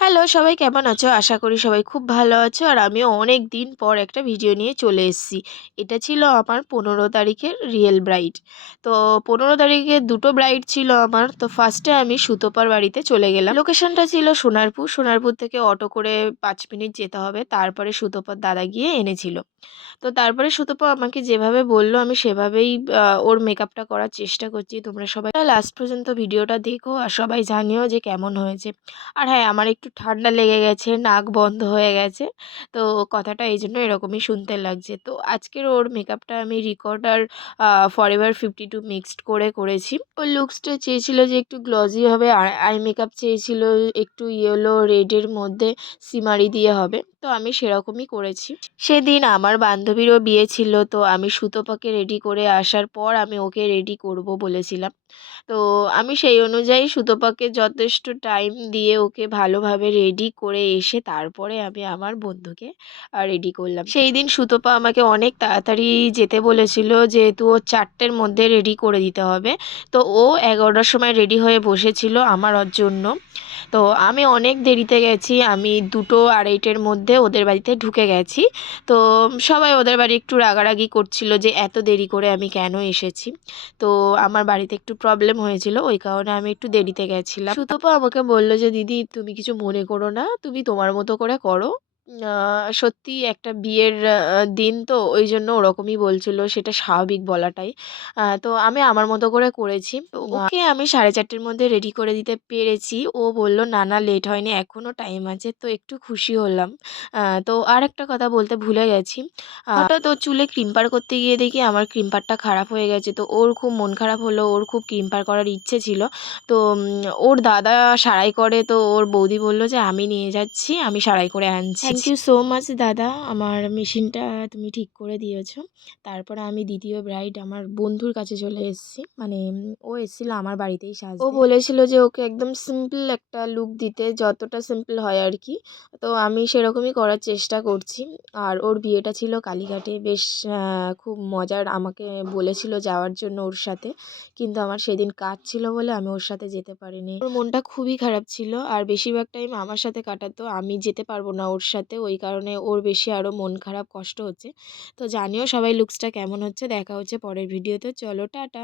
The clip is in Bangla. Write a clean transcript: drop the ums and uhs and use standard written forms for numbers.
হ্যালো, সবাই কেমন আছো? আশা করি সবাই খুব ভালো আছো। আর আমিও অনেক দিন পর একটা ভিডিও নিয়ে চলে এসেছি। এটা ছিল আমার 15 তারিখের রিয়েল ব্রাইড। তো 15 তারিখে দুটো ব্রাইড ছিল আমার। তো ফার্স্টে আমি সুতোপার বাড়িতে চলে গেলাম। লোকেশনটা ছিল সোনারপুর। সোনারপুর থেকে অটো করে ৫ মিনিট যেতে হবে। তারপরে সুতোপার দাদা গিয়ে এনেছিল। তো তারপরে সুতপা আমাকে যেভাবে বলল আমি সেভাবেই ওর মেকআপটা করার চেষ্টা করছি। তোমরা সবাই লাস্ট পর্যন্ত ভিডিওটা দেখো আর সবাই জানিও যে কেমন হয়েছে। আর হ্যাঁ, আমার একটু ঠান্ডা লেগে গেছে, নাক বন্ধ হয়ে গেছে। তো কথাটা এইজন্য এরকমই শুনতে লাগছে। তো আজকের ওর মেকআপটা আমি রিকর্ড আর ফরএভার 52 মিক্সড করে করেছি। ওর লুকসটা চেয়েছিল যে একটু গ্লজি হবে, আর আই মেকআপ চেয়েছিল একটু ইয়েলো রেডের মধ্যে সিমারি দিয়ে হবে। তো আমি সেরকমই করেছি। সেদিন আমার বান্ধবীরও বিয়ে ছিল, তো আমি সুতপাকে রেডি করে আসার পর আমি ওকে রেডি করব বলেছিলাম। তো আমি সেই অনুযায়ী সুতপাকে যথেষ্ট টাইম দিয়ে ওকে ভালোভাবে রেডি করে এসে তারপরে আমি আমার বন্ধুকে রেডি করলাম। সেই দিন সুতপা আমাকে অনেক তাড়াতাড়ি যেতে বলেছিল, যেহেতু ও 4টের মধ্যে রেডি করে দিতে হবে। তো ও 11টার সময় রেডি হয়ে বসেছিল আমার জন্য। তো আমি অনেক দেরিতে গেছি, আমি 2টো 2:30-এর মধ্যে ওদের বাড়িতে ঢুকে গেছি। তো সবাই ওদের বাড়ি একটু রাগারাগি করছিল যে এত দেরি করে আমি কেন এসেছি। তো আমার বাড়িতে একটু প্রবলেম হয়েছিল, ওই কারণে আমি একটু দেরিতে গেছিলাম। সুতপা আমাকে বলল যে দিদি তুমি কিছু মনে করো না, তুমি তোমার মতো করে করো। সত্যি একটা বিয়ের দিন, তো ওই জন্য ওরকমই বলছিল, সেটা স্বাভাবিক বলাটাই। তো আমি আমার মতো করে করেছি। তো ওকে আমি 4:30-এর মধ্যে রেডি করে দিতে পেরেছি। ও বলল না না, লেট হয়নি, এখনও টাইম আছে। তো একটু খুশি হলাম। তো আর একটা কথা বলতে ভুলে গেছি। হঠাৎ ওর চুলে ক্রিম্পার করতে গিয়ে দেখি আমার ক্রিম্পারটা খারাপ হয়ে গেছে। তো ওর খুব মন খারাপ হলো, ওর খুব ক্রিম্পার করার ইচ্ছে ছিল। তো ওর দাদা সারাই করে, তো ওর বৌদি বলল যে আমি নিয়ে যাচ্ছি, আমি সারাই করে আনছি। থ্যাংক ইউ সো মাচ দাদা, আমার মেশিনটা তুমি ঠিক করে দিয়েছো। তারপরে আমি দ্বিতীয় ব্রাইড আমার বন্ধুর কাছে চলে এসেছি। মানে ও এসেছিল আমার বাড়িতেই সাজতে। ও বলেছিল যে ওকে একদম সিম্পল একটা লুক দিতে, যতটা সিম্পল হয় আর কি। তো আমি সেরকমই করার চেষ্টা করছি। আর ওর বিয়েটা ছিল কালীঘাটে, বেশ খুব মজার। আমাকে বলেছিল যাওয়ার জন্য ওর সাথে, কিন্তু আমার সেদিন কাজ ছিল বলে আমি ওর সাথে যেতে পারিনি। ওর মনটা খুবই খারাপ ছিল, আর বেশিরভাগ টাইম আমার সাথে কাটাতো। আমি যেতে পারবো না ওর সাথে, ওই কারণে ওর বেশি আরও মন খারাপ, কষ্ট হচ্ছে। তো জানিও সবাই লুকসটা কেমন হচ্ছে। দেখা হচ্ছে পরের ভিডিওতে। চলো টাটা।